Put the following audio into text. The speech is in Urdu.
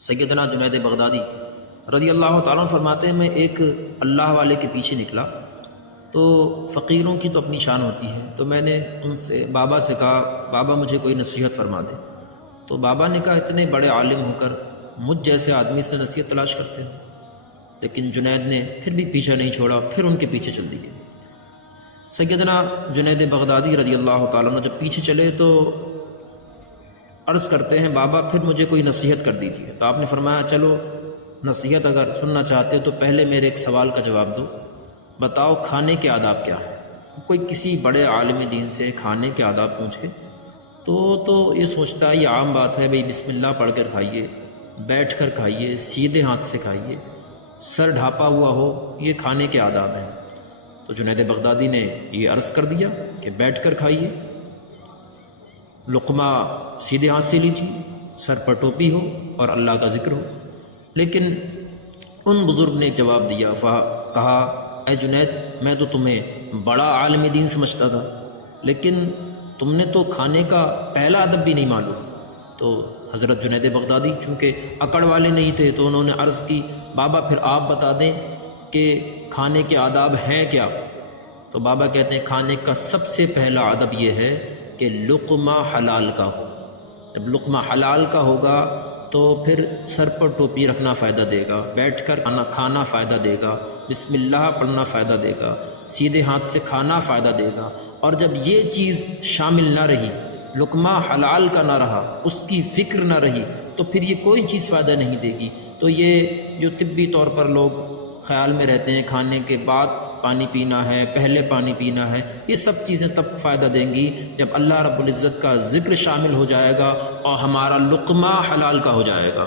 سیدنا جنید بغدادی رضی اللہ تعالیٰ عنہ فرماتے ہیں، میں ایک اللہ والے کے پیچھے نکلا تو فقیروں کی تو اپنی شان ہوتی ہے، تو میں نے ان سے بابا سے کہا بابا مجھے کوئی نصیحت فرما دیں، تو بابا نے کہا اتنے بڑے عالم ہو کر مجھ جیسے آدمی سے نصیحت تلاش کرتے ہو؟ لیکن جنید نے پھر بھی پیچھا نہیں چھوڑا، پھر ان کے پیچھے چل دیے۔ سیدنا جنید بغدادی رضی اللہ تعالیٰ عنہ جب پیچھے چلے تو عرض کرتے ہیں بابا پھر مجھے کوئی نصیحت کر دیجیے، تو آپ نے فرمایا چلو نصیحت اگر سننا چاہتے تو پہلے میرے ایک سوال کا جواب دو، بتاؤ کھانے کے آداب کیا ہیں؟ کوئی کسی بڑے عالم دین سے کھانے کے آداب پوچھے تو یہ سوچتا ہے یہ عام بات ہے بھئی بسم اللہ پڑھ کر کھائیے، بیٹھ کر کھائیے، سیدھے ہاتھ سے کھائیے، سر ڈھانپا ہوا ہو، یہ کھانے کے آداب ہیں۔ تو جنید بغدادی نے یہ عرض کر دیا کہ بیٹھ کر کھائیے، لقمہ سیدھے ہاتھ سے لیجیے، سر پر ٹوپی ہو اور اللہ کا ذکر ہو۔ لیکن ان بزرگ نے جواب دیا، کہا اے جنید میں تو تمہیں بڑا عالم دین سمجھتا تھا، لیکن تم نے تو کھانے کا پہلا ادب بھی نہیں معلوم۔ تو حضرت جنید بغدادی چونکہ اکڑ والے نہیں تھے تو انہوں نے عرض کی بابا پھر آپ بتا دیں کہ کھانے کے آداب ہیں کیا؟ تو بابا کہتے ہیں کھانے کا سب سے پہلا ادب یہ ہے کہ لقمہ حلال کا ہو۔ جب لقمہ حلال کا ہوگا تو پھر سر پر ٹوپی رکھنا فائدہ دے گا، بیٹھ کر کھانا فائدہ دے گا، بسم اللہ پڑھنا فائدہ دے گا، سیدھے ہاتھ سے کھانا فائدہ دے گا۔ اور جب یہ چیز شامل نہ رہی، لقمہ حلال کا نہ رہا، اس کی فکر نہ رہی، تو پھر یہ کوئی چیز فائدہ نہیں دے گی۔ تو یہ جو طبی طور پر لوگ خیال میں رہتے ہیں کھانے کے بعد پانی پینا ہے، پہلے پانی پینا ہے، یہ سب چیزیں تب فائدہ دیں گی جب اللہ رب العزت کا ذکر شامل ہو جائے گا اور ہمارا لقمہ حلال کا ہو جائے گا۔